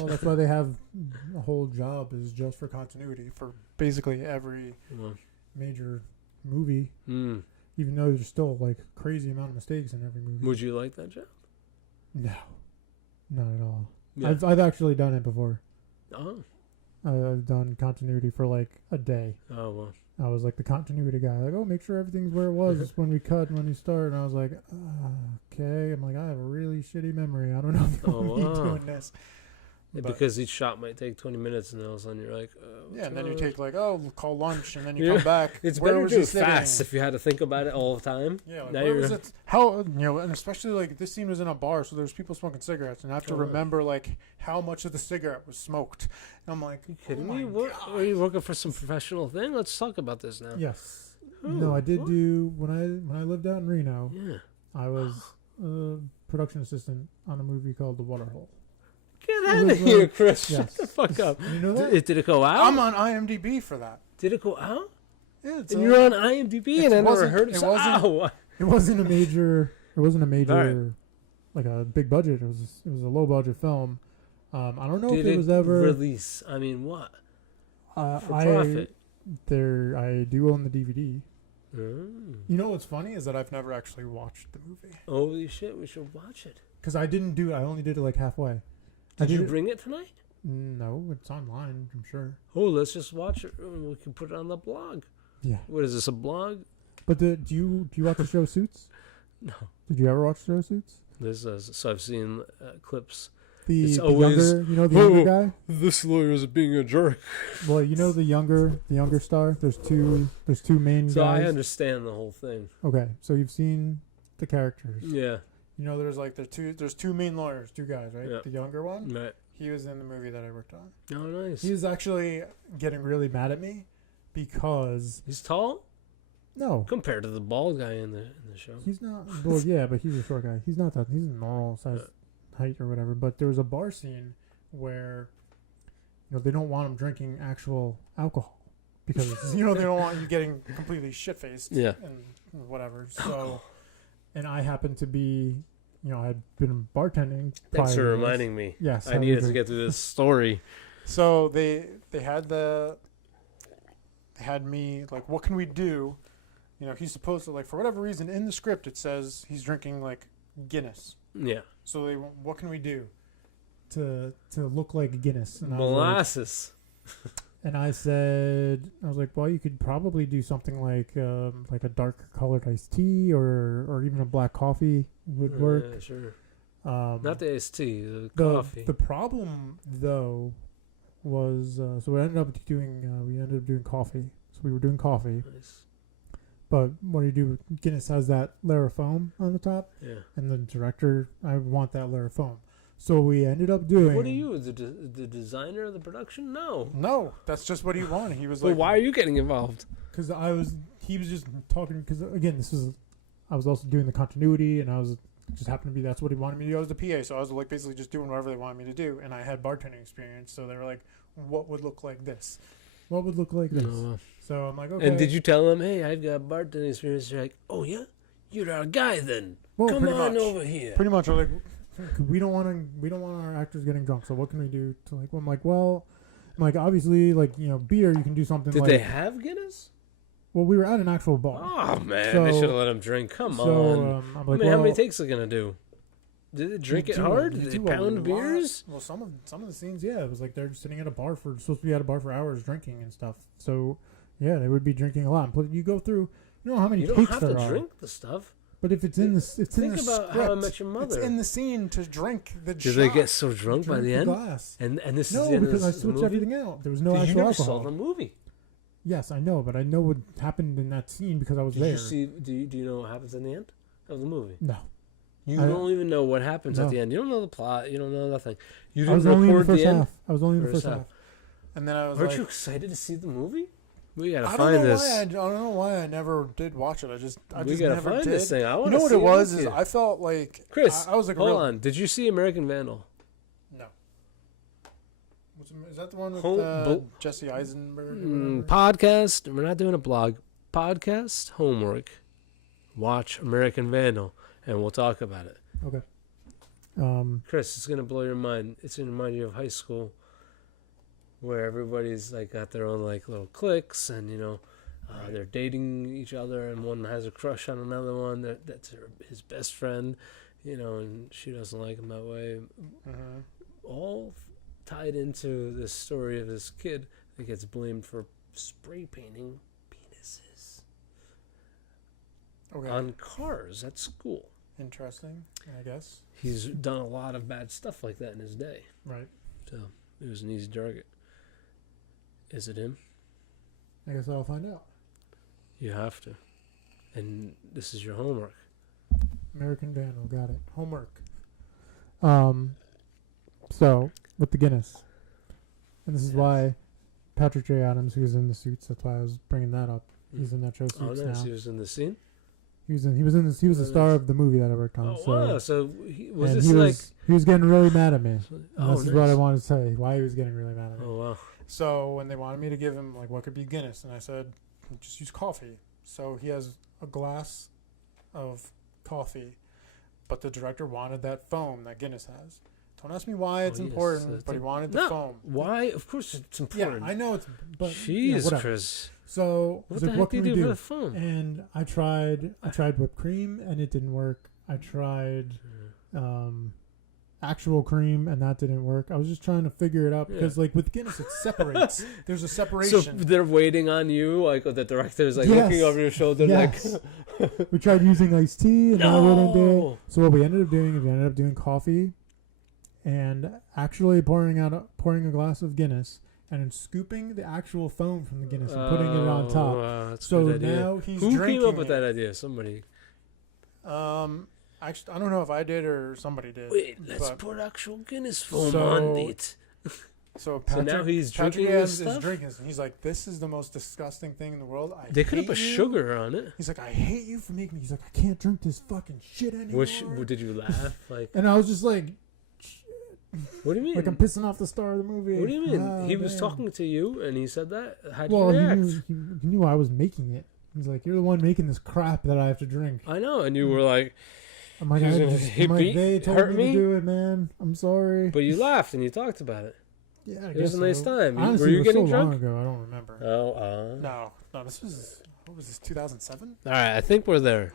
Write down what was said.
Well, that's why they have a whole job is just for continuity for basically every major movie. Mm. Even though there's still like crazy amount of mistakes in every movie. Would you like that job? No, not at all. Yeah. I've actually done it before. Oh. I've done continuity for like a day. Oh, well. I was like the continuity guy. Like, oh, make sure everything's where it was when we cut and when we start. And I was like, okay. I'm like, I have a really shitty memory. I don't know if I'm doing this. Yeah, because each shot might take 20 minutes, and all of a sudden you're like, and then you take like, we'll call lunch, and then you come back. It's better to do it fast if you had to think about it all the time. Yeah, like, where was it? How, and especially like this scene was in a bar, so there's people smoking cigarettes, and I have to remember like how much of the cigarette was smoked. And I'm like, are you kidding me? Are you working for some professional thing? Let's talk about this now. Yes. No, I did do when I lived out in Reno. Yeah. I was a production assistant on a movie called The Waterhole. Get out of here, Chris. Yes. Shut the fuck up. You know that? Did it go out? I'm on IMDb for that. Did it go out? Yeah, and you're on IMDb, and I never heard it. It wasn't a major. It wasn't a major, like a big budget. It was a low budget film. I don't know if it was ever release. I mean, what? For profit. I do own the DVD. Mm. You know what's funny is that I've never actually watched the movie. Holy shit, we should watch it. Because I didn't do it. I only did it like halfway. Did you bring it tonight? No, it's online, I'm sure. Oh, let's just watch it. We can put it on the blog. Yeah. What is this, a blog? But do you watch the show Suits? No. Did you ever watch the show Suits? So I've seen clips. The younger, the younger guy. This lawyer is being a jerk. Well, you know the younger star. There's two main guys. So I understand the whole thing. Okay, so you've seen the characters. Yeah. You know, there's two main lawyers, two guys, right? Yeah. The younger one. Right. He was in the movie that I worked on. Oh, nice. He was actually getting really mad at me because he's tall. No, compared to the bald guy in the show. He's not. Well, yeah, but he's a short guy. He's not that. He's a normal size height or whatever. But there was a bar scene where, they don't want him drinking actual alcohol because they don't want you getting completely shit faced. Yeah. And whatever. So, and I happened to be. I'd been bartending. Thanks for reminding me. Yes, I needed to get through this story. So they had me like, what can we do? He's supposed to, like, for whatever reason in the script it says he's drinking like Guinness. Yeah. So what can we do to look like Guinness? And molasses. And I was like, well, you could probably do something like a dark colored iced tea or even a black coffee would work. Yeah, sure. Not the iced tea, the coffee. The problem though was so we ended up doing coffee. So we were doing coffee. Nice. But what do you do? Guinness has that layer of foam on the top. Yeah. And the director, I want that layer of foam. So we ended up doing... What are you, the designer of the production? No, that's just what he wanted. He was like... But why are you getting involved? Because he was just talking... Because, again, I was also doing the continuity, and I was... Just happened to be, that's what he wanted me to do. I was the PA, so I was like basically just doing whatever they wanted me to do. And I had bartending experience, so they were like, what would look like this? What would look like this? No. So I'm like, okay. And did you tell them, hey, I've got bartending experience? You're like, oh, yeah? You're our guy then. Well, come on over here. Pretty much. We're like... We don't want our actors getting drunk. So what can we do to like? Well, I'm like, obviously, like beer. You can do something. Did they have Guinness? Well, we were at an actual bar. Oh man, they should have let them drink. Come on. I'm like, how many takes are they gonna do? Did they drink it hard? Did they pound beers? Well, some of the scenes, yeah, it was like they're just sitting at a bar supposed to be at a bar for hours drinking and stuff. So yeah, they would be drinking a lot. But you go through, how many takes there are. You don't have to drink the stuff. But if it's in the script, think about How I Met Your Mother. It's in the scene to drink the shot. Did they get so drunk by the end? Glass. And this no, is the end because of I switched everything out. There was no actual you never alcohol. saw the movie. Yes, I know, but I know what happened in that scene because I was there. Do you know what happens in the end of the movie? No. You don't even know what happens at the end. You don't know the plot. You don't know nothing. You didn't record the end. I was only in the first half. And then I was Aren't you excited to see the movie? We gotta find find this. I don't know why I never did watch it. I just we gotta never find did. This thing. I you know what it was? Is I felt like Chris. I was like, hold on. Did you see American Vandal? No. Is that the one with Jesse Eisenberg? Podcast. We're not doing a blog. Podcast homework. Watch American Vandal, and we'll talk about it. Okay. Chris, it's gonna blow your mind. It's gonna remind you of high school, where everybody's like got their own like little cliques, and they're dating each other, and one has a crush on another one. That's his best friend, and she doesn't like him that way. All tied into this story of this kid that gets blamed for spray painting penises on cars at school. Interesting, I guess. He's done a lot of bad stuff like that in his day. Right. So it was an easy target. Is it him? I guess I'll find out. You have to. And this is your homework. American Vandal, got it. Homework. So, with the Guinness. And this is why Patrick J. Adams, who was in the Suits, that's why I was bringing that up. He's in that show Suits nice. now. He was in the scene? He was the star of the movie that I worked on. Wow. So he was getting really mad at me. This is nice. what I wanted to say, why he was getting really mad at me. Oh, wow. So when they wanted me to give him, like, what could be Guinness, and I said, just use coffee. So he has a glass of coffee, but the director wanted that foam that Guinness has. Don't ask me why it's important, but he wanted the foam. Why? Of course it's important. Yeah, I know it's, but jeez, Chris. So what the heck do you do for the foam? And I tried whipped cream, and it didn't work. I tried actual cream, and that didn't work. I was just trying to figure it out because, like, with Guinness, it separates. There's a separation. So they're waiting on you, like the director's like looking over your shoulder, like. We tried using iced tea, and that wouldn't do it. So what we ended up doing is we ended up doing coffee, and actually pouring a glass of Guinness, and then scooping the actual foam from the Guinness and putting it on top. Wow, that's so a good idea. now he's Who drinking came up with that idea? Somebody. Actually, I don't know if I did or somebody did. Wait, let's put actual Guinness foam on it. So now he's drinking this stuff? is drinking, and he's like, "This is the most disgusting thing in the world." They could have put sugar on it. He's like, "I hate you for making me." He's like, "I can't drink this fucking shit anymore." Did you laugh? Like, and I was just like, "What do you mean?" Like I'm pissing off the star of the movie. What do you mean? He was talking to you, and he said that. How did you react? He knew I was making it. He's like, "You're the one making this crap that I have to drink." I know, and you were like. I'm like, they told me to do it, man. I'm sorry. But you laughed and you talked about it. Yeah, it was a nice time. Honestly, were you getting so drunk? Long ago, I don't remember. Oh, no. This was 2007. All right, I think we're there.